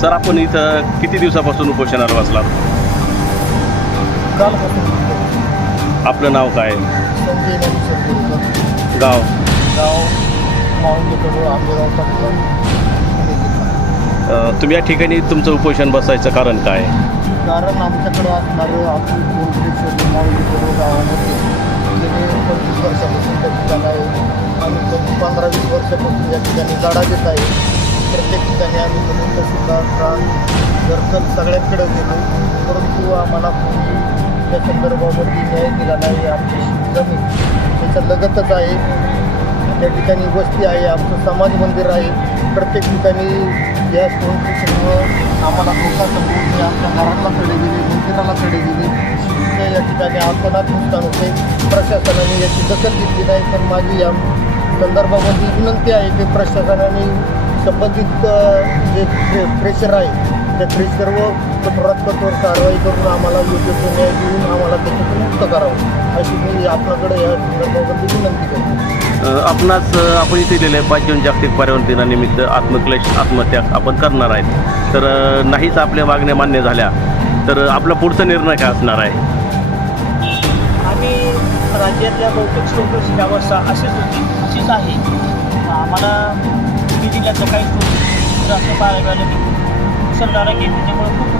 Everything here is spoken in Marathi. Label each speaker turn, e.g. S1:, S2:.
S1: सर आपण इथं किती दिवसापासून उपोषणाला बसला आपलं नाव काय? गाव.
S2: गाव
S1: तुम्ही या ठिकाणी तुमचं उपोषण बसायचं कारण काय?
S2: कारण आमच्याकडे असणारं आपण कोणतरी माऊंडेकडं गावामध्ये गेले पंचवीस वर्षापासून त्या ठिकाणी आहे. आणि पंधरा वीस वर्षापासून या ठिकाणी लढा देत आहे. म्हणून तहसीलदार सगळ्यांकडे गेलो परंतु आम्हाला कोणी त्या संदर्भामध्ये न्याय दिला नाही. आमची जमीन त्याच्या लगतच आहे. त्या ठिकाणी वस्ती आहे. आमचं समाज मंदिर आहे. प्रत्येक ठिकाणी या सर्व आम्हाला धोका संभवून मी आमच्या घराला तडे गेले मंदिराला तडे गेले या ठिकाणी आसनात नुकसान होते. प्रशासनाने याची दखल घेतली नाही. पण माझी या संदर्भामध्ये विनंती आहे की प्रशासनाने संबंधित जे प्रे- प्रेशर आहे त्या प्रेशरवर कठोरात कठोर कारवाई करून आम्हाला योग्य तो न्याय देऊन आम्हाला त्याच्यातून मुक्त करावं. अशी मी आपल्याकडे या संदर्भामध्ये विनंती करतो.
S1: आपणास आपण इथे लिहिलं आहे पाच जून जागतिक पर्यावरण दिनानिमित्त आत्मक्लेश आत्महत्या आपण करणार आहेत. तर नाहीच आपल्या मागण्या मान्य झाल्या तर आपला पुढचा निर्णय काय असणार आहे?
S3: आम्ही राज्यातल्या बहुतेक चौकशी व्यवस्था अशीच होती अशीच आहे. आम्हाला किती काही चौकशी असं पाहायला मिळालं. की मुसलधारा घेतली त्यामुळे खूप